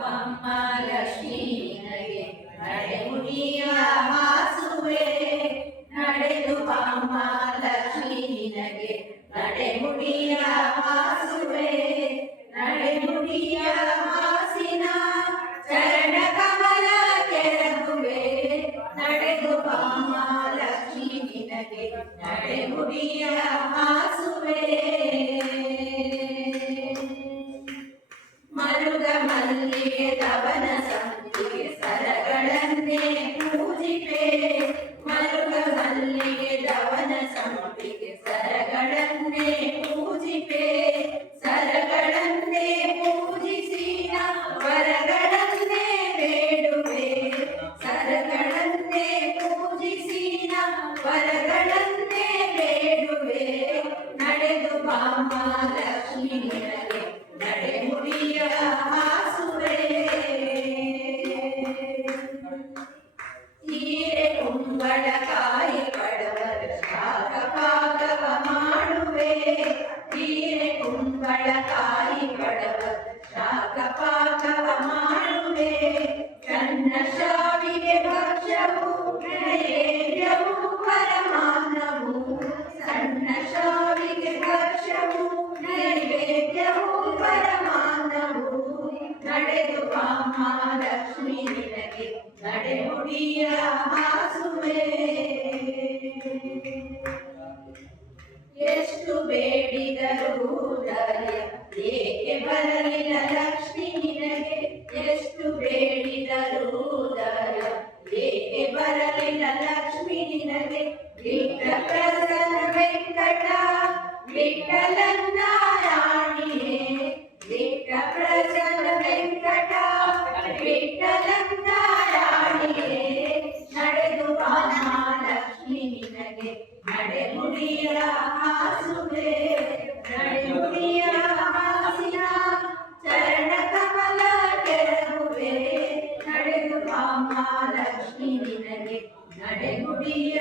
ಬಾಮ್ಮ ಲಕ್ಷ್ಮೀ ನಿನಗೆ ನಡೆಮುಡಿಯ ಹಾಸುವೆ, ನಡೆದು ಬಾಮ್ಮ ಲಕ್ಷ್ಮೀ ನಿನಗೆ ನಡೆಮುಡಿಯ ಹಾಸುವೆ ನಡೆಮುಡಿಯ ಹಾಸಿನ ಚರಣ ಕಮಲ ಕೆರಗುವೆ, ನಡೆದು ಬಾಮ್ಮ ಲಕ್ಷ್ಮೀ ನಿನಗೆ ನಡೆಮುಡಿಯ ಹಾಸುವೆ ಮರುಗ ತವನ ಸಂಪಿಗೆ ಸರಗಳನ್ನೇ ಪೂಜಿಪೆ. ಮರುಗ ಮಲ್ಲಿಗೆ ತವನ ಸಂಪಿಗೆ ಸರಗಳನ್ನೇ ಪೂಜಿಪೆ. ಸರಗಳನ್ನೇ ಪೂಜಿಸಿ ವರಗಳನ್ನೇ ಬೇಡುವೆ. ಸರಗಳನ್ನೇ ಪೂಜಿಸಿ ವರಗಳನ್ನೇ ಬೇಡುವೆ. ನಡೆದು ಬಾಮ ನಡೆದು ಬಾಮ ಲಕ್ಷ್ಮೀ ನಿನಗೆ ನಡೆಮುಡಿಯ ಹಾಸುವೆ ಎಷ್ಟು ಬೇಡಿದರೂ ದಯ ಏಕೆ ಬರಲಿಲ್ಲ ಲಕ್ಷ್ಮಿ ನಿನಗೆ? ಎಷ್ಟು ಬೇಡಿದರೂ ದಯ ಏಕೆ ಬರಲಿಲ್ಲ ಲಕ್ಷ್ಮಿ ನಿನಗೆ? ವಿಟ್ಟ ಪ್ರಸನ್ನ ವೆಂಕಟ ನಿನಗೆ ನಡೆಮುಡಿಯ ಹಾಸುವೆ ನಡೆಮುಡಿಯ ಹಾಸಿನ ಚರಣ ಕಮಲ ಕೆರಗುವೆ ನಡೆದು ಬಾಮ ಲಕ್ಷ್ಮೀ ನಿನಗೆ ನಡೆಮುಡಿಯ